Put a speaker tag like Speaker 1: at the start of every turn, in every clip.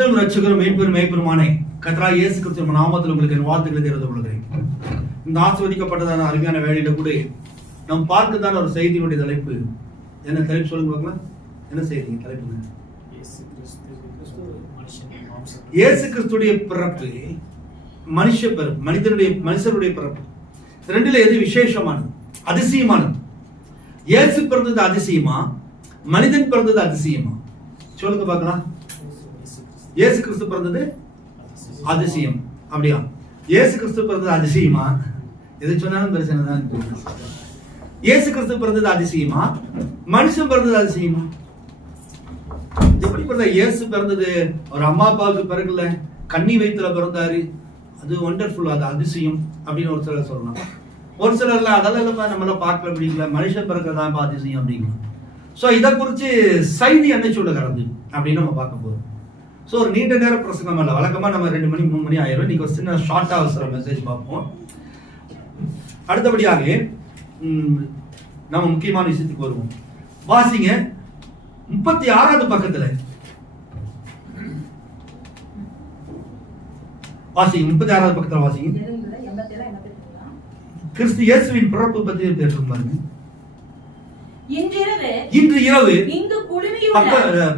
Speaker 1: கர்த்தரும் ரட்சகரும் மேய்ப்பெரும் மேய்ப்பெருமானே கத்ரா இயேசு கிறிஸ்துவ நாமத்தில் உங்களுக்கு என் வாழ்த்துக்களை தெரிந்து கொள்கிறேன். இந்த ஆசிர்வதிக்கப்பட்டதான அருமையான வேலையில கூட நாம் பார்க்கதான ஒரு செய்தியுடைய தலைப்பு. என்ன தலைப்பு சொல்லுங்க பார்க்கலாம். என்ன செய்தி? தலைப்பு
Speaker 2: இயேசு
Speaker 1: கிறிஸ்துடைய பிறப்பு மனுஷ பிறப்பு மனிதனுடைய மனுஷனுடைய பிறப்பு. ரெண்டுல எது விசேஷமானது? அதிசயமானது. இயேசு பிறந்தது அதிசயமா? மனிதன் பிறந்தது அதிசயமா? சொல்லுங்க பார்க்கலாம்.
Speaker 2: இயேசு கிறிஸ்து
Speaker 1: பிறந்தது அதிசயம். அப்படியா? இயேசு கிறிஸ்து பிறந்தது அதிசயமா? எது சொன்னாலும் பிரச்சனை தான் இயேசு கிறிஸ்து பிறந்தது அதிசயமா? மனுஷன் பிறந்தது அதிசயமா? எப்படி பிறந்த? இயேசு பிறந்தது ஒரு அம்மா அப்பாவுக்கு பிறகுல கன்னி வயிற்றுல பிறந்தாரு. அது ஒண்டர்ஃபுல் அது அதிசயம் அப்படின்னு ஒரு சிலர் சொல்லலாம். ஒரு சிலர்ல அதெல்லாம் இல்லப்பா நம்மள பார்க்கல பிடிக்கல மனுஷன் பிறக்கிறதான் அதிசயம் அப்படிங்களா? ஸோ இதை குறித்து சைனி என்ன சொல்லுகிறது அப்படின்னு நம்ம பார்க்க போகிறோம் ஸோ ஒரு நீண்ட நேர பிரசங்கம் இல்லை வழக்கமாக நம்ம ரெண்டு மணி மூணு மணி ஆயிரும். இன்னைக்கு ஒரு சின்ன ஷார்ட்டாக அவசர மெசேஜ் பார்ப்போம். அடுத்தபடியாக நம்ம முக்கியமான விஷயத்துக்கு வருவோம். வாசிங்க. முப்பத்தி ஆறாவது பக்கத்துல. வாசிங்க. முப்பத்தி ஆறாவது பக்கத்துல வாசிங்க? கிறிஸ்து இயேசுவின் பிறப்பு பத்தி பேசும் பாருங்க. இன்று இரவு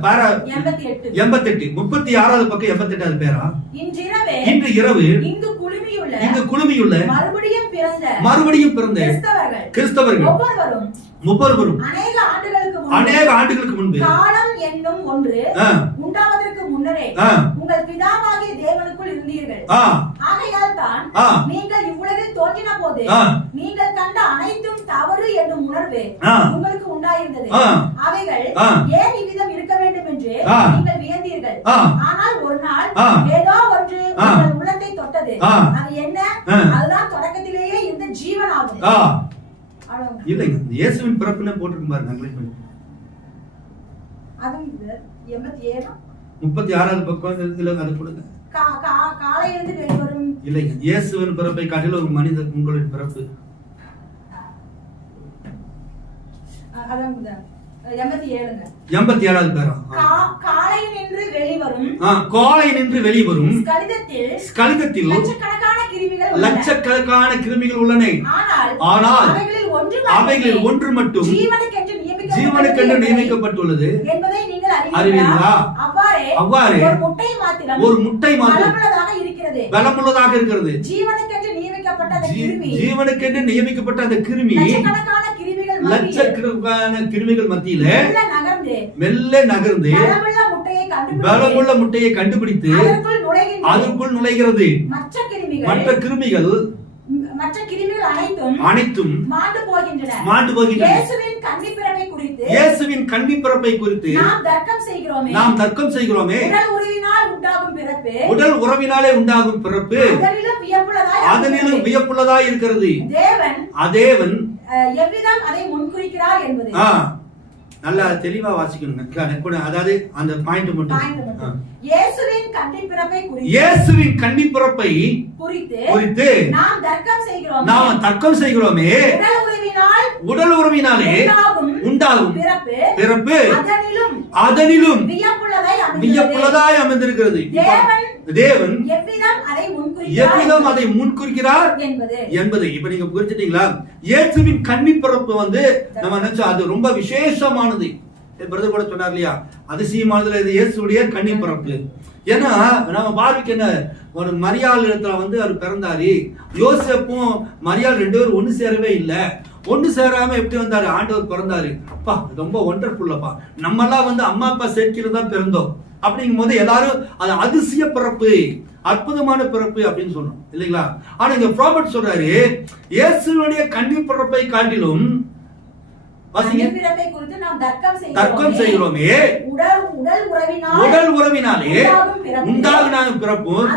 Speaker 1: பாரா
Speaker 3: எண்பத்தி
Speaker 1: எண்பத்தெட்டு முப்பத்தி ஆறாவது பக்கம் எண்பத்தெட்டாவது பேரா?
Speaker 3: இன்றிரவு
Speaker 1: இன்று இரவு
Speaker 3: இங்கு குழுமியுள்ள மறுபடியும் பிறந்த
Speaker 1: மறுபடியும் பிறந்த
Speaker 3: கிறிஸ்தவர்கள். ஒவ்வொருவரும் அநேக ஆண்டுகளுக்கு முன்பு
Speaker 1: அநேக ஆண்டுகளுக்கு முன்பு.
Speaker 3: காலம் என்னும் ஒன்று உண்டாவதற்கு முன்னரே உங்கள் பிதாவாகிய தேவனுக்குள் இருந்தீர்கள். ஆகையால் தான். நீங்கள் இவ்வுலகில் தோன்றின போது. நீங்கள் கண்ட அனைத்தும் தவறு என்னும் உணர்வு. உங்களுக்கு உண்டாயிருந்தது. அவைகள். ஏன் இவ்விதம் இருக்க வேண்டும் என்று. நீங்கள் வியந்தீர்கள். ஆனால் ஒரு நாள். ஏதோ ஒன்று. உங்கள் உள்ளத்தை தொட்டது. அது என்ன. அதுதான் தொடக்கத்திலேயே இந்த ஜீவனாகும்
Speaker 1: ஆ.
Speaker 3: அவ்வளவுதான்.
Speaker 1: இல்லைங்க இந்த இயேசுவின் பிறப்புன்னு போட்டிருக்கும் பாருங்க
Speaker 3: அதுவும் இது எண்பத்தி ஏழு
Speaker 1: முப்பத்தி ஆறாவது பக்கம் இதுல அது கொடுங்க
Speaker 3: காலையிலிருந்து வெளிவரும்
Speaker 1: இல்லைங்க இயேசுவின் பிறப்பை காட்டில ஒரு மனிதர் உங்களின் பிறப்பு
Speaker 3: அதான். எண்பத்தி
Speaker 1: ஏழாவது பேரா?
Speaker 3: நின்று வெளிவரும்.
Speaker 1: கோலை நின்று வெளிவரும். கலிதத்தில்
Speaker 3: லட்சக்கணக்கான கிருமிகள் உள்ளன. ஆனால் அவைகளில் ஒன்று மட்டுமே ஜீவனுக்கென்று
Speaker 1: நியமிக்கப்பட்டுள்ளது? அறிவீர்களா?
Speaker 3: அவ்வாறே ஒரு முட்டை மாத்திரம் பலமுள்ளதாக இருக்கிறது. ஜீவனுக்கென்று நியமிக்கப்பட்ட அந்த கிருமி லட்சக்கணக்கான கிருமிகள் மத்தியில் மெல்ல நகர்ந்து. பலமுள்ள முட்டையை கண்டுபிடித்து அதற்குள்
Speaker 1: அதற்குள் நுழைகிறது.
Speaker 3: மற்ற கிருமிகள்.
Speaker 1: மற்ற
Speaker 3: அனைத்தும்
Speaker 1: அனைத்தும்
Speaker 3: மாண்டு போகின்றன.
Speaker 1: மாண்டு போகின்றன.
Speaker 3: இயேசுவின் கன்னிப்பிறப்பை குறித்து
Speaker 1: இயேசுவின் குறித்து
Speaker 3: நாம் தர்க்கம் செய்கிறோமே.
Speaker 1: நாம் தர்க்கம் செய்கிறோமே.
Speaker 3: உடல் உறவினால் உண்டாகும் பிறப்பு
Speaker 1: உடல் உறவினாலே உண்டாகும் பிறப்பு
Speaker 3: அதனிலும் வியப்புள்ளதாய்
Speaker 1: அதனிலும்
Speaker 3: இருக்கிறது. தேவன்
Speaker 1: அதேவன்
Speaker 3: எவ்விதம் அதை முன்குறிக்கிறார் என்பது.
Speaker 1: நல்லா தெளிவா வாசிக்கணுங்க. அதாவது அந்த பாயிண்ட் மட்டும்.
Speaker 3: இயேசுவின் கன்னிப்பிறப்பை குறித்து
Speaker 1: இயேசுவின் கன்னி பிறப்பை
Speaker 3: குறித்து
Speaker 1: குறித்து
Speaker 3: நாம் தர்க்கம் செய்கிறோமே.
Speaker 1: நாம் தர்க்கம் செய்கிறோமே.
Speaker 3: உடல் உறவினால்
Speaker 1: உடல் உறவினாலே
Speaker 3: உண்டாகும்
Speaker 1: உண்டாகும்
Speaker 3: பிறப்பு
Speaker 1: பிறப்பு.
Speaker 3: அதனிலும்
Speaker 1: அதனிலும்
Speaker 3: வியப்புள்ளதாய்
Speaker 1: அமைந்திருக்கிறது.
Speaker 3: தேவன் எவ்விதம் அதை முன்குறிக்கிறார் என்பது.
Speaker 1: இப்ப நீங்க புரிஞ்சுட்டீங்களா? இயேசுவின் கன்னி பிறப்பு வந்து நம்ம நினைச்சோம் அது ரொம்ப விசேஷமானது. பிரதர் கூட சொன்னார் இல்லையா அதிசயமானதுல இது இயேசுடைய கன்னி பிறப்பு ஏன்னா நம்ம பார்வைக்கு என்ன? ஒரு மரியாள் இடத்துல வந்து அவர் பிறந்தாரு. யோசேப்பும் மரியாள் ரெண்டு பேரும் ஒன்று சேரவே இல்லை. ஒன்று சேராம எப்படி வந்தாரு? ஆண்டவர் பிறந்தாரு. அப்பா ரொம்ப ஒண்டர்ஃபுல்லப்பா நம்மெல்லாம் வந்து அம்மா அப்பா சேர்க்கையில தான் பிறந்தோம். அப்படிங்கும் போது எல்லாரும் அது அதிசய பிறப்பு அற்புதமான பிறப்பு அப்படின்னு சொன்னோம். இல்லைங்களா? ஆனா இங்க ப்ராபர்ட் சொல்றாரு இயேசுனுடைய கன்னி பிறப்பை காட்டிலும் வாசிங்க
Speaker 3: கன்னிப்பிறப்பை குறித்து நாம் தர்க்கம்
Speaker 1: தர்க்கம்
Speaker 3: செய்கிறோமே. உடல் உறவினால்.
Speaker 1: உண்டாகினாங்க பிறப்பும்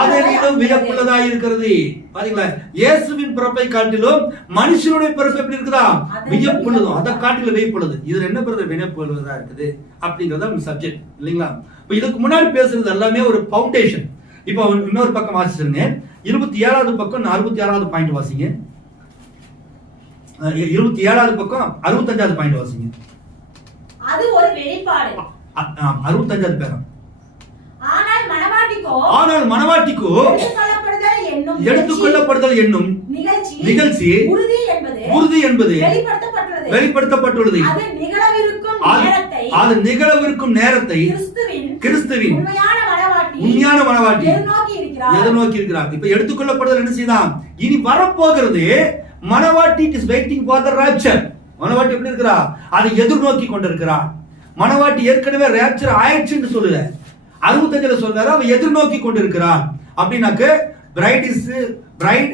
Speaker 3: அதனிலும் வியப்புள்ளதாய்
Speaker 1: இருக்கிறது. பாத்தீங்களா? இயேசுவின் பிறப்பை காட்டிலும் மனுஷனுடைய பிறப்பு எப்படி இருக்குதா? வியப்புள்ளதும் அதை. காட்டிலும் வியப்புள்ளது. இதுல என்ன பிறகு வியப்புள்ளதா இருக்குது? அப்படிங்கறத சப்ஜெக்ட் இல்லைங்களா? இப்ப இதுக்கு முன்னாடி பேசுறது எல்லாமே ஒரு ஃபவுண்டேஷன் இப்போ இன்னொரு பக்கம் வாசிச்சிருங்க இருபத்தி ஏழாவது பக்கம் அறுபத்தி ஆறாவது பாயிண்ட் வாசிங்க. இருபத்தி ஏழாவது பக்கம் அறுபத்தஞ்சாவது பாயிண்ட் வாசிங்க.
Speaker 3: அது ஒரு வெளிப்பாடு.
Speaker 1: அறுபத்தஞ்சாவது பேரம்.
Speaker 3: ஆனால் மனவாட்டிக்கோ
Speaker 1: ஆனால் மனவாட்டிக்கோ
Speaker 3: எடுத்துக்கொள்ளப்படுதல் என்னும் நிகழ்ச்சி. உறுதி என்பது வெளிப்படுத்தப்பட்டுள்ளது. அது நிகழவிருக்கும் நேரத்தை கிறிஸ்துவின் உண்மையான மனவாட்டி எதிர்நோக்கி இருக்கிறார்
Speaker 1: எதிர்நோக்கி இருக்கிறார் இப்ப எடுத்துக்கொள்ளப்படுதல் என்ன செய்யலாம் இனி வரப்போகிறது மனவாட்டி is waiting for the rapture மனவாட்டி எப்படி இருக்கிறா? அதை எதிர்நோக்கி கொண்டிருக்கிறார் மனவாட்டி ஏற்கனவே ரேப்சர் ஆயிடுச்சுன்னு சொல்லல. அறுபத்தஞ்சுல சொல்றாரு அவன் எதிர்நோக்கி கொண்டிருக்கிறான் அப்படின்னாக்க bride is bride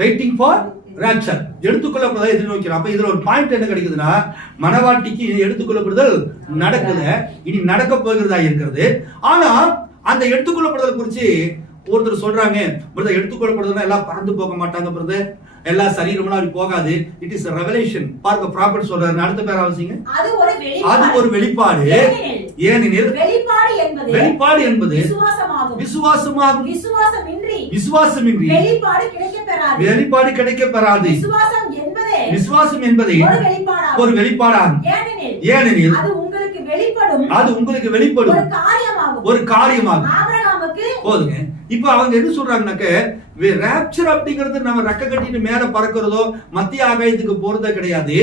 Speaker 1: waiting for rapture எடுத்துக்கொள்ளப்படுதல் எதிர்நோக்கிறான். அப்ப இதுல ஒரு பாயிண்ட் என்ன கிடைக்குதுன்னா மனவாட்டிக்கு எடுத்துக்கொள்ளப்படுதல் நடக்குது இனி நடக்க போகிறதா இருக்கிறது. ஆனா அந்த எடுத்துக்கொள்ளப்படுதல் குறிச்சு ஒருத்தர் சொல்றாங்க. பிரதர் எடுத்துக்கொள்ளப்படுதுன்னா எல்லாம் பறந்து போக மாட்டாங்க பிரதர். எல்லா சரீரம்லாம் அப்படி போகாது. இட் இஸ் ரெவலேஷன் பார்க்க ப்ராப்பர்ட் சொல்றாரு. அடுத்த பேர் அவசியங்க
Speaker 3: அது ஒரு வெளிப்பாடு. ஏனெனில் வெளிப்பாடு என்பது
Speaker 1: வெளிப்பாடு என்பது
Speaker 3: விசுவாசமாகும். விசுவாசமின்றி வெளிப்பாடு கிடைக்கப் பெறாது
Speaker 1: வெளிப்பாடு கிடைக்க பெறாது
Speaker 3: விசுவாசம் என்பதே
Speaker 1: விசுவாசம் என்பதை
Speaker 3: ஒரு வெளிப்பாடாகும். ஏனெனில் அது உங்களுக்கு வெளிப்படும்
Speaker 1: அது உங்களுக்கு வெளிப்படும்.
Speaker 3: ஒரு காரியமாகும்.
Speaker 1: ஒரு காரியமாகும்.
Speaker 3: ஆபிரகாமுக்கு
Speaker 1: போதுங்க. இப்ப அவங்க என்ன சொல்றாங்கனாக்க ரேப்சர் அப்படிங்கிறது நம்ம ரெக்க கட்டிட்டு மேல பறக்கிறதோ மத்திய ஆகாயத்துக்கு போறதோ கிடையாது.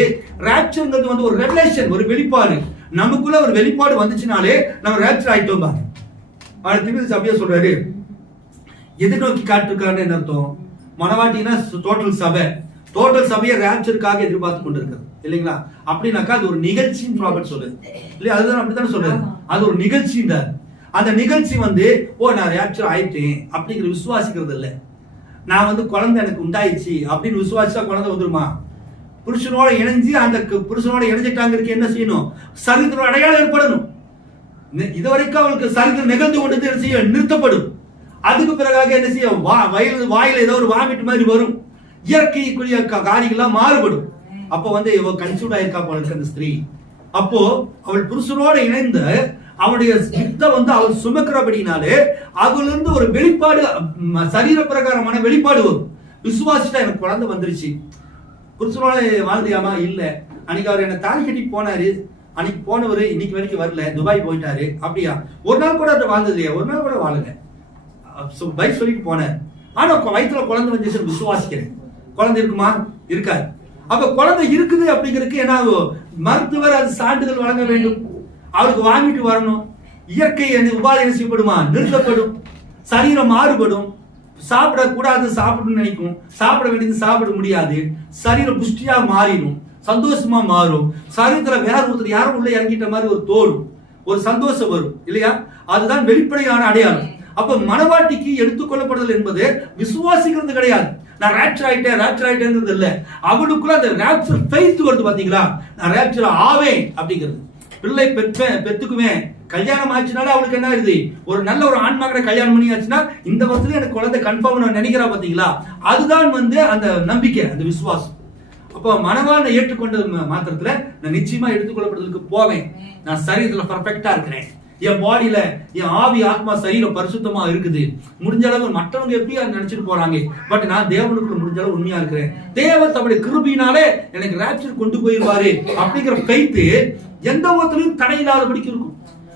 Speaker 1: ரேப்சர்ங்கிறது வந்து ஒரு ரெவலேஷன் ஒரு வெளிப்பாடு. நமக்குள்ள ஒரு வெளிப்பாடு வந்துச்சுனாலே நம்ம ரேப்சர் ஆயிட்டோம் பாருங்க. அடுத்து சபையா சொல்றாரு எதிர்நோக்கி காட்டிருக்காருன்னு என்ன அர்த்தம்? மனவாட்டினா டோட்டல் சபை. டோட்டல் சபையை ரேப்சருக்காக எதிர்பார்த்து கொண்டிருக்கிறது. இல்லைங்களா? அப்படின்னாக்கா அது ஒரு நிகழ்ச்சின்னு ப்ராபர்ட் சொல்லுது இல்லையா? அதுதான் அப்படித்தானே சொல்றாரு. அது ஒரு நிகழ்ச்சின்றார். அந்த நிகழ்ச்சி வந்து ஓ நான் ரேப்சர் ஆயிட்டேன் அப்படிங்கிற விசுவாசிக்கிறது இல்ல. நான் வந்து குழந்தை எனக்கு உண்டாயிடுச்சு அப்படின்னு விசுவாசிச்சா குழந்தை வந்துருமா? புருஷனோட இணைஞ்சு அந்த கு- புருஷனோட இணைஞ்சிட்டாங்கிறதுக்கு என்ன செய்யணும்? சரித்திரம் அடையாளம் ஏற்படணும். இதுவரைக்கும் அவளுக்கு சரித்திரம் நிகழ்ந்து கொண்டு என்ன செய்ய? நிறுத்தப்படும். அதுக்கு பிறகாக என்ன செய்ய? வா வயல் வாயில ஏதோ ஒரு வாமிட் மாதிரி வரும். இயற்கைக்குரிய கா- காரியங்கள்லாம் மாறுபடும். அப்போ வந்து இவ கன்சூட் ஆயிருக்கா போல இருக்க அந்த ஸ்திரீ. அப்போ அவள் புருஷனோட இணைந்து அவளுடைய சித்த வந்து அவள் சுமக்கிறபடினாலே அதுலேருந்து ஒரு வெளிப்பாடு சரீர பிரகாரமான வெளிப்பாடு வரும். விசுவாசிட்டா எனக்கு குழந்தை வந்துருச்சு. புருஷனோட வாழ்ந்தியாமா? இல்லை. அன்னைக்கு அவர் என்னை தாலி கட்டி போனாரு. அன்னைக்கு போனவர் இன்னைக்கு வரைக்கும் வரல. துபாய் போயிட்டாரு. அப்படியா? ஒரு நாள் கூட அவர் வாழ்ந்தது இல்லையா? ஒரு நாள் கூட வாழல. பை சொல்லிட்டு போனார். ஆனா வயிற்றுல குழந்தை வந்துச்சு விசுவாசிக்கிறேன். குழந்தை இருக்குமா? இருக்காது. அப்ப குழந்தை இருக்குது அப்படிங்கிறதுக்கு ஏன்னா மருத்துவர் அது சான்றிதழ் வழங்க வேண்டும். அவருக்கு வாங்கிட்டு வரணும். இயற்கை என்ன உபாதை என்ன செய்யப்படுமா? நிறுத்தப்படும். சரீரம் மாறுபடும். சாப்பிடக்கூடாது சாப்பிடணும்னு நினைக்கும். சாப்பிட வேண்டியது சாப்பிட முடியாது. சரீரம் புஷ்டியா மாறிடும். சந்தோஷமா மாறும். சரீரத்துல வேற ஒருத்தர் யாரும் உள்ள இறங்கிட்ட மாதிரி ஒரு தோணும் ஒரு சந்தோஷம் வரும். இல்லையா? அதுதான் வெளிப்படையான அடையாளம். அப்ப மனவாட்டிக்கு எடுத்துக்கொள்ளப்படுதல் என்பது விசுவாசிக்கிறது கிடையாது. நான் ரேப்சர் ஆயிட்டேன் ரேப்சர் ஆயிட்டேன்றது இல்லை. அவனுக்குள்ள அந்த ரேப்சர் ஃபெய்த் வருது பாத்தீங்களா? நான் ரேப்சர் ஆவேன் அப்படிங்கிறது. பிள்ளை பெற்பேன் பெத்துக்குவேன். கல்யாணம் ஆச்சுனால அவளுக்கு என்ன ஆகுது? ஒரு நல்ல ஒரு ஆண் மகனை கல்யாணம் பண்ணி ஆச்சுன்னா இந்த வருஷத்துல எனக்கு குழந்தை கன்ஃபார்ம் நான் நினைக்கிறா பாத்தீங்களா? அதுதான் வந்து அந்த நம்பிக்கை அந்த விசுவாசம். அப்போ மனவாளனை ஏற்றுக்கொண்ட மாத்திரத்துல நான் நிச்சயமா எடுத்துக்கொள்ளப்படுறதுக்கு போவேன். நான் சரீரத்துல பர்ஃபெக்டா இருக்கிறேன். என் பாடியில என் ஆவி ஆத்மா சரீரம் பரிசுத்தமா இருக்குது. முடிஞ்ச அளவு மற்றவங்க எப்படி அதை நினைச்சிட்டு போறாங்க? பட் நான் தேவனுக்குள்ள முடிஞ்ச அளவு உண்மையா இருக்கிறேன். தேவன் தம்முடைய கிருபினாலே எனக்கு ராப்சர் கொண்டு போயிருவாரு. அப்படிங்கிற பைத்து எந்த ஒருத்தரையும் தடையில்லாதபடிக்கு இருக்கும்.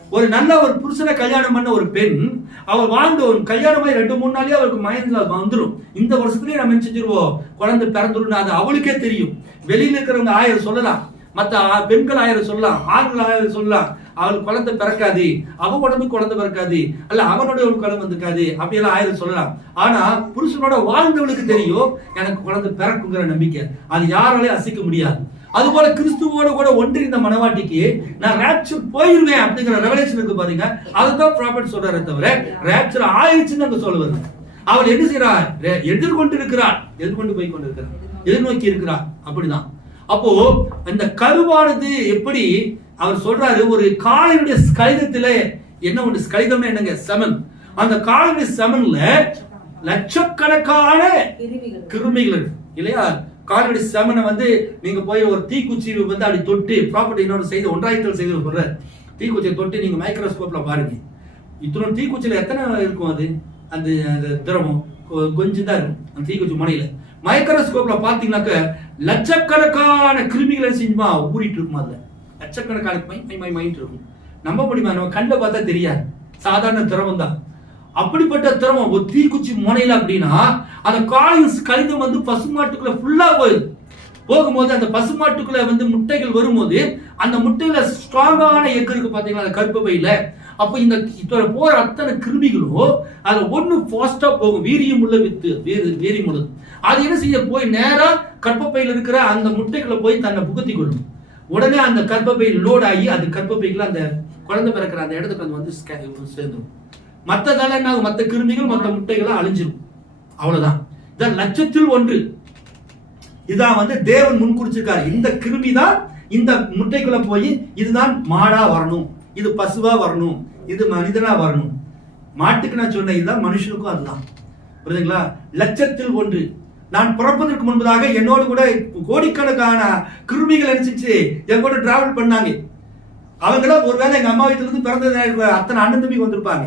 Speaker 1: ஒரு நல்ல ஒரு புருஷனை கல்யாணம் பண்ண ஒரு பெண் அவள் வாழ்ந்த ஒரு கல்யாணமாய் ரெண்டு மூணு நாளே அவருக்கு மயந்தில் வந்துடும் இந்த வருஷத்துலயே நம்ம செஞ்சிருவோம்? குழந்தை பிறந்துடும் அது அவளுக்கே தெரியும். வெளியில இருக்கிறவங்க ஆயிரம் சொல்லலாம். மத்த பெண்கள் ஆயிரம் சொல்லலாம். ஆண்கள் ஆயிரம் சொல்லலாம். அவள் குழந்தை பிறக்காது. அவ உடம்பு குழந்தை பிறக்காது. அல்ல அவனோட ஒரு குழந்தை வந்திருக்காது. அப்படியெல்லாம் ஆயிரம் சொல்லலாம். ஆனா புருஷனோட வாழ்ந்தவளுக்கு தெரியும் எனக்கு குழந்தை பிறக்குங்கிற நம்பிக்கை. அது யாராலையும் அசைக்க முடியாது. அதுபோல கிறிஸ்துவோட கூட ஒன்றிருந்த மனவாட்டிக்கு நான் ரேப்சர் போயிருவேன் அப்படிங்கிற ரெவலேஷன் இருக்கு பாருங்க அதுதான் ப்ராபர்ட் சொல்றாரு தவிர ரேப்சர் ஆயிடுச்சுன்னு அங்க சொல்லுவாரு அவர் என்ன செய்யறார் எதிர்கொண்டு இருக்கிறார் எதிர்கொண்டு போய் கொண்டிருக்கிறார் எதிர்நோக்கி இருக்கிறார் அப்படிதான். அப்போ அந்த கருவானது எப்படி அவர் சொல்றாரு? ஒரு காளையுடைய ஸ்கலிதத்துல என்ன ஒன்று ஸ்கலிதம் என்னங்க? செமன். அந்த காளையுடைய செமன்ல லட்சக்கணக்கான
Speaker 3: கிருமிகள்
Speaker 1: இல்லையா? காலடி செமனை வந்து நீங்க போய் ஒரு தீக்குச்சி வந்து அப்படி தொட்டு ப்ராப்பர்ட்டி இன்னொன்று செய்து ஒன்றாயிரத்தில் செய்து சொல்ற தீக்குச்சியை தொட்டு நீங்க மைக்ரோஸ்கோப்ல பாருங்க. இத்தனை தீக்குச்சியில எத்தனை இருக்கும் அது? அந்த அந்த திரவம். கொ- கொஞ்சம் தான் இருக்கும். அந்த தீக்குச்சி முனையில மைக்ரோஸ்கோப்ல பாத்தீங்கன்னாக்க லட்சக்கணக்கான கிருமிகளை செஞ்சுமா ஊறிட்டு இருக்கும் அதுல. லட்சக்கணக்கான மை மை மை மைண்ட் இருக்கும். நம்ப முடியுமா? நம்ம கண்ட பார்த்தா தெரியாது. சாதாரண திரவம் தான் அப்படிப்பட்ட திரவம் ஒரு தீக்குச்சி முனையில அப்படின்னா அந்த காயின் கணிதம் வந்து பசுமாட்டுக்குள்ள ஃபுல்லா போயிடும் போகும்போது அந்த பசுமாட்டுக்குள்ள வந்து முட்டைகள் வரும்போது அந்த முட்டையில ஸ்ட்ராங்கான எக் இருக்கு பாத்தீங்களா அந்த கருப்பு பையில? அப்ப இந்த போற அத்தனை கிருமிகளும் அதுல ஒண்ணு ஃபாஸ்டா போகும் வீரியம் உள்ள வித்து வீரி வீரியம் உள்ளது. அது என்ன செய்ய போய் நேரா கற்பப்பையில் இருக்கிற அந்த முட்டைகளை போய் தன்னை புகுத்தி கொள்ளும். உடனே அந்த கற்பப்பை லோட் ஆகி அந்த கற்பப்பைக்குள்ள அந்த குழந்தை பிறக்கிற அந்த இடத்துக்கு அது வந்து சேர்ந்துடும் மற்றதால என்ன ஆகும்? மற்ற கிருமிகள் மற்ற முட்டைகளும் அழிஞ்சிடும் அவ்வளவுதான். இதான் லட்சத்தில் ஒன்று. இதான் வந்து தேவன் முன்குறிச்சிருக்காரு. இந்த கிருமி தான் இந்த முட்டைக்குள்ள போய் இதுதான் மாடா வரணும். இது பசுவா வரணும். இது மனிதனா வரணும். மாட்டுக்கு நான் சொன்ன இதுதான் மனுஷனுக்கும் அதுதான். புரியுதுங்களா? லட்சத்தில் ஒன்று. நான் பிறப்பதற்கு முன்பதாக என்னோடு கூட கோடிக்கணக்கான கிருமிகள் அடிச்சிச்சு என் கூட டிராவல் பண்ணாங்க. அவங்களாம் ஒருவேளை எங்க அம்மா வீட்டுல இருந்து பிறந்த அத்தனை அண்ணன் தம்பி வந்திருப்பாங்க.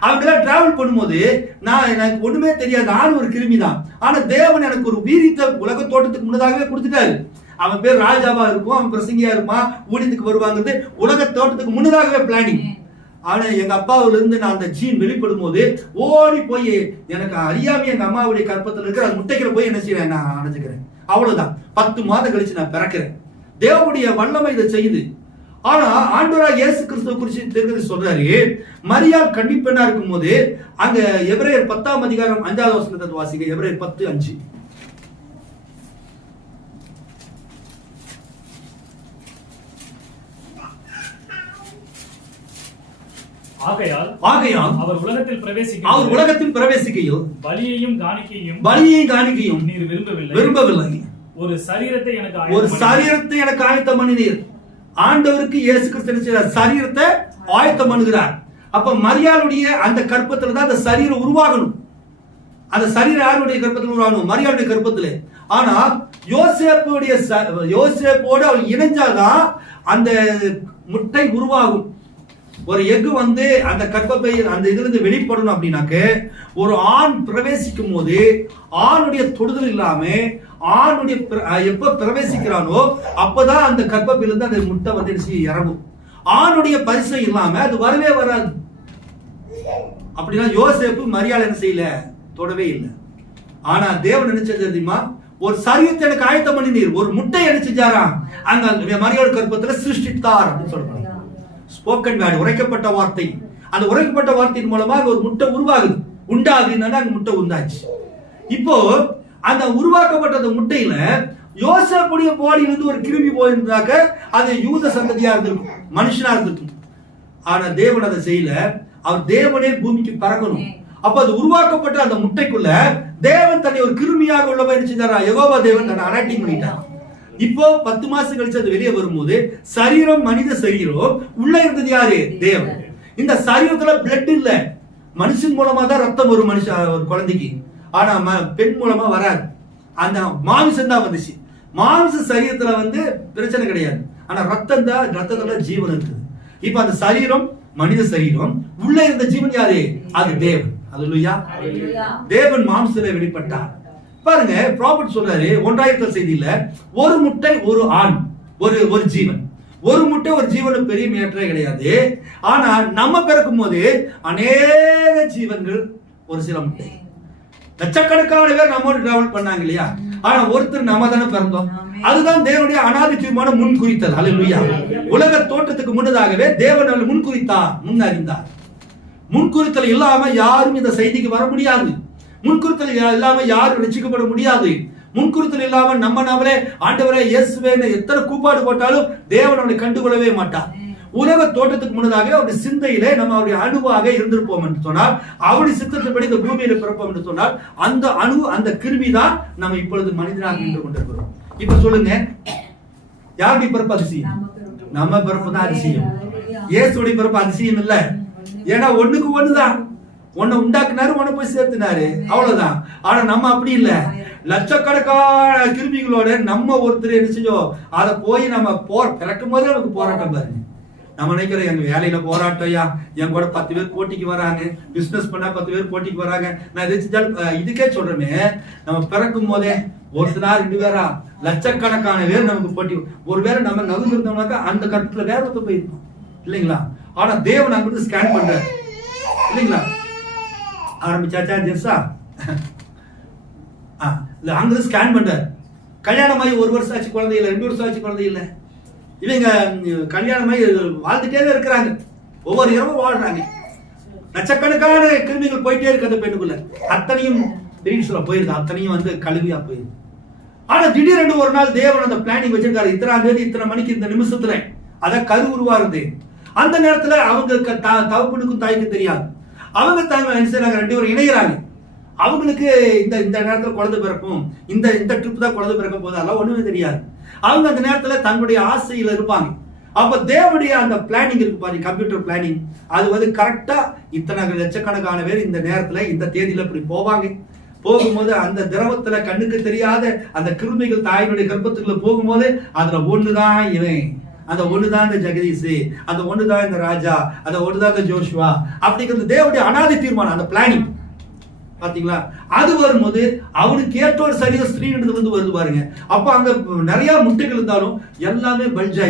Speaker 1: அவங்களாம் டிராவல் பண்ணும்போது நான் எனக்கு ஒண்ணுமே தெரியாது நானும் ஒரு கிருமி தான் ஆனா தேவன் எனக்கு ஒரு வீரியத்தை உலக தோட்டத்துக்கு முன்னதாகவே கொடுத்துட்டாரு. அவன் பேர் ராஜாவா இருக்கும் அவன் பிரசங்கியா இருப்பான் ஊழியத்துக்கு வருவாங்கிறது உலக தோட்டத்துக்கு முன்னதாகவே பிளானிங் ஆனா எங்க அப்பாவுல இருந்து நான் அந்த ஜீன் வெளிப்படும் போது ஓடி போய் எனக்கு அறியாம எங்க அம்மாவுடைய கற்பத்தில் இருக்கிற அந்த முட்டைக்கிற போய் என்ன செய்யறேன்? நான் அணைஞ்சுக்கிறேன். அவ்வளவுதான். பத்து மாதம் கழிச்சு நான் பிறக்கிறேன். தேவனுடைய வல்லமை இதை செய்யுது. ஆனா ஆண்டவராக இயேசு கிறிஸ்துவ குறித்து தெரிஞ்சது சொல்றாரு மரியாள் கன்னிப்பெண்ணா இருக்கும்போது அங்க எபிரேயர் பத்தாம் அதிகாரம் அஞ்சாவது வசனத்தை வாசிக்க எபிரேயர் பத்து அஞ்சு.
Speaker 2: ஆகையால் அவர் உலகத்தில் பிரவேசிக்க
Speaker 1: அவர் உலகத்தில் பிரவேசிக்கையில்
Speaker 2: பலியையும் காணிக்கையும்
Speaker 1: பலியையும் காணிக்கையும்
Speaker 2: நீர் விரும்பவில்லை.
Speaker 1: விரும்பவில்லை.
Speaker 2: ஒரு சரீரத்தை எனக்கு
Speaker 1: ஒரு சரீரத்தை எனக்கு ஆயத்தம் பண்ணினீர். ஆண்டவருக்கு இயேசு கிறிஸ்து சரீரத்தை ஆயத்தம் பண்ணுகிறார். அப்ப மரியாளுடைய அந்த கற்பத்துல தான் அந்த சரீரம் உருவாகணும். அந்த சரீரம் யாருடைய கற்பத்தில் உருவாகணும்? மரியாளுடைய கற்பத்தில். ஆனா யோசேப்புடைய ச- யோசேப்போடு அவள் இணைஞ்சாதான் அந்த முட்டை உருவாகும். ஒரு எஃகு வந்து அந்த கர்ப்பப்பை அந்த இதுலேருந்து வெளிப்படணும் அப்படின்னாக்க ஒரு ஆண் பிரவேசிக்கும் போது ஆணுடைய தொடுதல் இல்லாம ஆணுடைய பிர- எப்ப பிரவேசிக்கிறானோ அப்பதான் அந்த கர்ப்பப்பையிலிருந்து அந்த முட்டை வந்து என்ன செய்ய இறங்கும். ஆணுடைய பரிசை இல்லாம அது வரவே வராது. அப்படின்னா யோசேப்பு மரியாதை என்ன செய்யல? தொடவே இல்லை. ஆனா தேவன் நினைச்சது தெரியுமா? ஒரு சரீரத்தை எனக்கு ஆயத்தம் பண்ணினீர். ஒரு முட்டை என்ன செஞ்சாரா அங்க மரியாதை கற்பத்துல சிருஷ்டித்தார் அப்படின்னு சொல்றாங்க. ஸ்போக்கன் வேர்டு உரைக்கப்பட்ட வார்த்தை. அந்த உரைக்கப்பட்ட வார்த்தையின் மூலமா ஒரு முட்டை உருவாகுது. உண்டாகுதுன்னா அங்க முட்டை உண்டாச்சு. இப்போ அந்த உருவாக்கப்பட்ட அந்த முட்டையில யோசேப்புடைய பாடியிலிருந்து ஒரு கிருமி போயிருந்தாக்க அது யூத சந்ததியா இருந்திருக்கும். மனுஷனா இருந்திருக்கும். ஆனா தேவன் அதை செய்யல. அவர் தேவனே பூமிக்கு பறக்கணும். அப்ப அது உருவாக்கப்பட்ட அந்த முட்டைக்குள்ள தேவன் தன்னை ஒரு கிருமியாக உள்ள மாதிரி செஞ்சாரா? யகோபா தேவன் தன்னை அனாட்டிங் பண்ணிட்டான் இப்போ பத்து மாசம் கழிச்சு அது வெளியே வரும்போது சரீரம் மனித சரீரம் உள்ள இருந்தது யாரு? தேவன். இந்த சரீரத்துல பிளட் இல்ல. மனுஷன் மூலமா தான் ரத்தம் வரும் மனுஷன் ஒரு குழந்தைக்கு. ஆனா பெண் மூலமா வராது. அந்த மாமிசம் தான் வந்துச்சு. மாமிச சரீரத்துல வந்து பிரச்சனை கிடையாது. ஆனா ரத்தம் தான் ரத்தத்துல ஜீவன் இருக்குது. இப்ப அந்த சரீரம் மனித சரீரம் உள்ள இருந்த ஜீவன் யாரு? அது தேவன். அல்லேலூயா. தேவன் மாம்சத்துல வெளிப்பட்டார். பாருங்க ப்ராபர்ட் சொல்றாரு ஒன்றாயிரத்து செய்தியில ஒரு முட்டை ஒரு ஆண் ஒரு ஒரு ஜீவன். ஒரு முட்டை ஒரு ஜீவனுக்கு பெரிய மேற்றே கிடையாது. ஆனா நம்ம பிறக்கும் போது அநேக ஜீவன்கள் ஒரு சில முட்டை. லட்சக்கணக்கான பேர் நம்மோடு டிராவல் பண்ணாங்க இல்லையா? ஆனா ஒருத்தர் நம்ம தானே பிறந்தோம். அதுதான் தேவனுடைய அனாதி தீர்மானம் முன் குறித்தது அல்லேலூயா உலக தோற்றத்துக்கு முன்னதாகவே தேவன் அவளை முன் குறித்தார் முன் அறிந்தார் முன்குறித்தல் இல்லாம யாரும் இந்த செய்திக்கு வர முடியாது. முன்குறுத்தல் இல்லாம யாரும் ரசிக்கப்பட முடியாது. முன்குறுத்தல் இல்லாம நம்ம நாமளே ஆண்டவரே இயேசுவேன்னு எத்தனை கூப்பாடு போட்டாலும் தேவன் அவனை கண்டுகொள்ளவே மாட்டார். உலக தோட்டத்துக்கு முன்னதாக அவருடைய சிந்தையிலே நம்ம அவருடைய அணுவாக இருந்திருப்போம் என்று சொன்னால் அவருடைய சித்தத்தின்படி இந்த பூமியில பிறப்போம் என்று சொன்னால் அந்த அணு அந்த கிருமி தான் நம்ம இப்பொழுது மனிதனாக நின்று கொண்டிருக்கிறோம். இப்ப சொல்லுங்க. யாருடைய பிறப்பு அதிசயம்? நம்ம பிறப்பு தான் அதிசயம். இயேசுடைய பிறப்பு அதிசயம் இல்ல. ஏன்னா ஒண்ணுக்கு ஒண்ணுதான். உன்னை உண்டாக்குனாரு உன்னை போய் சேர்த்துனாரு. அவ்வளவுதான். ஆனா நம்ம அப்படி இல்ல. லட்சக்கணக்கான கிருமிகளோட நம்ம ஒருத்தர் என்ன செஞ்சோம் அதை போய் நம்ம போ பிறக்கும் போதே நமக்கு போராட்டம் பாருங்க. நம்ம நினைக்கிறோம் எங்க வேலையில போராட்டம்யா என் கூட பத்து பேர் போட்டிக்கு வராங்க. பிசினஸ் பண்ணா பத்து பேர் போட்டிக்கு வராங்க. நான் எதை செஞ்சாலும் இதுக்கே சொல்றேனே. நம்ம பிறக்கும் போதே ஒருத்தனா ரெண்டு பேரா லட்சக்கணக்கான பேர் நமக்கு போட்டி. ஒருவேளை நம்ம நகர்ந்திருந்தோம்னாக்கா அந்த கட்டத்துல வேற ஒருத்தர் போயிருக்கோம் இல்லைங்களா? ஆனா தேவன் அங்கிருந்து ஸ்கேன் பண்றாரு. இல்லைங்களா? ஆரம்பிச்சாச்சா ஜெர்ஸா ஆ, இல்லை அங்கே ஸ்கேன் பண்றாரு. கல்யாணமாகி ஒரு வருஷம் ஆச்சு குழந்தை இல்லை ரெண்டு வருஷம் ஆச்சு குழந்தை இல்லை. இவங்க கல்யாணமாகி வாழ்ந்துட்டே தான் இருக்கிறாங்க. ஒவ்வொரு இரவும் வாழ்றாங்க. லட்சக்கணக்கான கிருமிகள் போயிட்டே இருக்கு அந்த பெண்ணுக்குள்ள. அத்தனையும் திடீர்ல போயிருது. அத்தனையும் வந்து கழுவியா போயிருது. ஆனா திடீரென்று ஒரு நாள் தேவன் அந்த பிளானிங் வச்சிருக்காரு. இத்தனாம் தேதி இத்தனை மணிக்கு இந்த நிமிஷத்துல அதான் கரு உருவாருது. அந்த நேரத்துல அவங்களுக்கு க- த- தகப்பனுக்கும் தாய்க்கும் தெரியாது. அவங்க தாங்க என்ன செய்றாங்க? ரெண்டு பேரும் இணைகிறாங்க அவங்களுக்கு இந்த இந்த நேரத்தில் குழந்தை பிறக்கும். இந்த இந்த ட்ரிப் தான் குழந்தை பிறக்க போது அதெல்லாம் ஒன்றுமே தெரியாது. அவங்க அந்த நேரத்தில் தங்களுடைய ஆசையில் இருப்பாங்க. அப்போ தேவடைய அந்த பிளானிங் இருக்கு பாருங்க கம்ப்யூட்டர் பிளானிங் அது வந்து கரெக்டாக இத்தனை லட்சக்கணக்கான பேர் இந்த நேரத்தில் இந்த தேதியில் இப்படி போவாங்க. போகும்போது அந்த திரவத்தில் கண்ணுக்கு தெரியாத அந்த கிருமிகள் தாயினுடைய கர்ப்பத்துக்குள்ள போகும்போது அதில் ஒன்று தான் இவன். அந்த ஒண்ணுதான் இந்த ஜெகதீஷ் அந்த ஒண்ணுதான் இந்த ராஜா அந்த ஒண்ணுதான் இந்த ஜோஷுவா அப்படிங்கிறது தேவடைய அனாதி தீர்மானம் அந்த பிளானிங் பாத்தீங்களா? அது வரும்போது அவனுக்கு ஏற்ற ஒரு சரீர ஸ்திரீனிடத்துல வந்து வருது பாருங்க. அப்போ அங்க நிறைய முட்டைகள் இருந்தாலும் எல்லாமே பல்ஜ்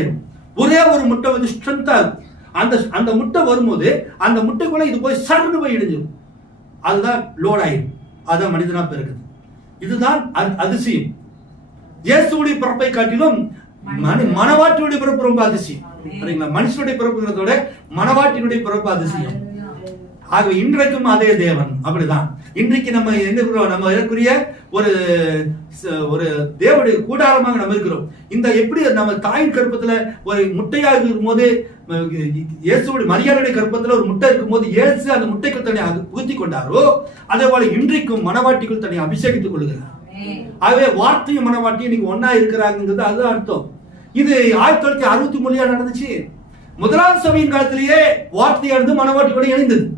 Speaker 1: ஒரே ஒரு முட்டை வந்து ஸ்ட்ரென்த்தா இருக்கும். அந்த அந்த முட்டை வரும்போது அந்த முட்டைக்குள்ள இது போய் சடன்னு போய் இடிஞ்சிடும் அதுதான் லோட் ஆயிடும் அதுதான் மனிதனா பிறகுது இதுதான் அதிசயம். இயேசுடைய பிறப்பை காட்டிலும் மனி- மனவாட்டியுடைய பிறப்பு ரொம்ப அதிசயம். சரிங்களா மனுஷனுடைய பிறப்புங்கிறத விட மனவாட்டினுடைய பிறப்பு அதிசயம். ஆகவே இன்றைக்கும் அதே தேவன். அப்படிதான். இன்றைக்கு நம்ம என்ன நம்ம இதற்குரிய ஒரு ஒரு தேவனுடைய கூடாரமாக நம்ம இருக்கிறோம். இந்த எப்படி நம்ம தாயின் கற்பத்துல ஒரு முட்டையாக இருக்கும்போது இயேசுடைய மரியாதையுடைய கற்பத்துல ஒரு முட்டை இருக்கும்போது இயேசு அந்த முட்டைக்குள் தன்னை அகு- புகுத்தி கொண்டாரோ அதே போல இன்றைக்கும் மனவாட்டிக்குள் தன்னை அபிஷேகித்துக் கொள்கிறார். ஆகவே வார்த்தையும் மனவாட்டியும் இன்னைக்கு ஒண்ணா இருக்கிறாங்கிறது அதுதான் அர்த்தம். இது ஆயிரத்தி தொள்ளாயிரத்தி அறுபத்தி மூணுலயா நடந்துச்சு? முதலாம் சபையின் காலத்திலேயே வார்த்தையானது மனவாட்டியோட இணைந்தது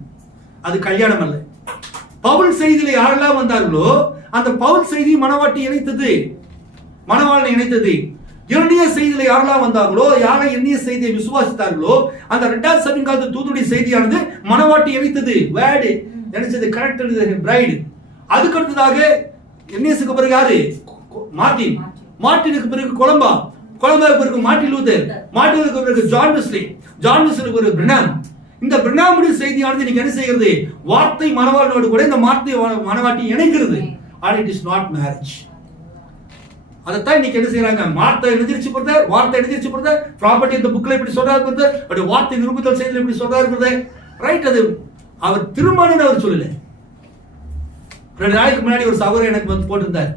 Speaker 1: அது கல்யாணம் அல்ல. பவுல் செய்தியில யாரெல்லாம் வந்தார்களோ அந்த பவுல் செய்தி மனவாட்டி இணைத்தது. மணவாளனை இணைத்தது. இரண்டிய செய்தியில யாரெல்லாம் வந்தார்களோ யாரை எண்ணிய செய்தியை விசுவாசித்தார்களோ அந்த ரெண்டாவது சபையின் காலத்து தூதுடைய செய்தியானது மனவாட்டி இணைத்தது. வேடு நினைச்சது கரெக்ட் பிரைடு அதுக்கு அடுத்ததாக எண்ணியஸுக்கு பிறகு யாரு? கொ- மார்ட்டின். மார்ட்டினுக்கு பிறகு கொலம்பா. கொலம்பருக்கு பிறகு மார்ட்டின் லூதர் மார்ட்டினுக்கு பிறகு ஜான் வெஸ்லி ஜான் வெஸ்லிக்கு பிறகு பிரினாம். இந்த பிரினாமுடைய செய்தியானது நீங்க என்ன செய்கிறது? வார்த்தை மனவாளனோடு கூட இந்த வார்த்தை மனவாட்டி இணைக்கிறது. ஆனால் இட் இஸ் நாட் மேரேஜ் அதைத்தான் இன்னைக்கு என்ன செய்யறாங்க வார்த்தை எழுதிருச்சு போறது வார்த்தை எழுதிருச்சு போறது ப்ராப்பர்ட்டி இந்த புக்கில் இப்படி சொல்றாரு போறது அப்படி வார்த்தை நிரூபித்தல் செய்தியில் இப்படி சொல்றாரு போறது ரைட் அது அவர் திருமணம் அவர் சொல்லல. ரெண்டு நாளைக்கு முன்னாடி ஒரு சகோதரர் எனக்கு வந்து போட்டிருந்தார்.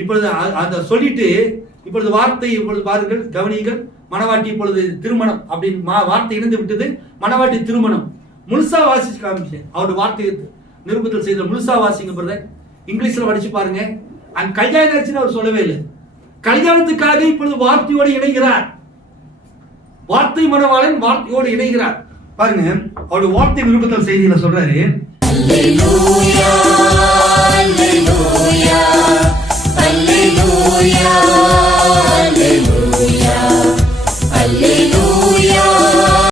Speaker 1: இப்பொழுது அதை சொல்லிட்டு இப்பொழுது வார்த்தை இப்பொழுது பாருங்கள் கவனிகள் மணவாட்டி இப்பொழுது திருமணம் அப்படின்னு வார்த்தை இணைந்து விட்டது. மணவாட்டி திருமணம். முழுசா வாசிச்சு காமிச்சேன் அவருடைய வார்த்தை நிருபத்தில் செய்த முழுசா வாசிங்க பிரதர். இங்கிலீஷ்ல படிச்சு பாருங்க. அங்க கல்யாணம் ஆச்சுன்னு அவர் சொல்லவே இல்லை. கல்யாணத்துக்காக இப்பொழுது வார்த்தையோடு இணைகிறார். வார்த்தை மணவாளன் வார்த்தையோடு இணைகிறார். பாருங்க அவருடைய வார்த்தை விருப்பத்தில் செய்தியில சொல்றாரு.
Speaker 4: Hallelujah. Hallelujah.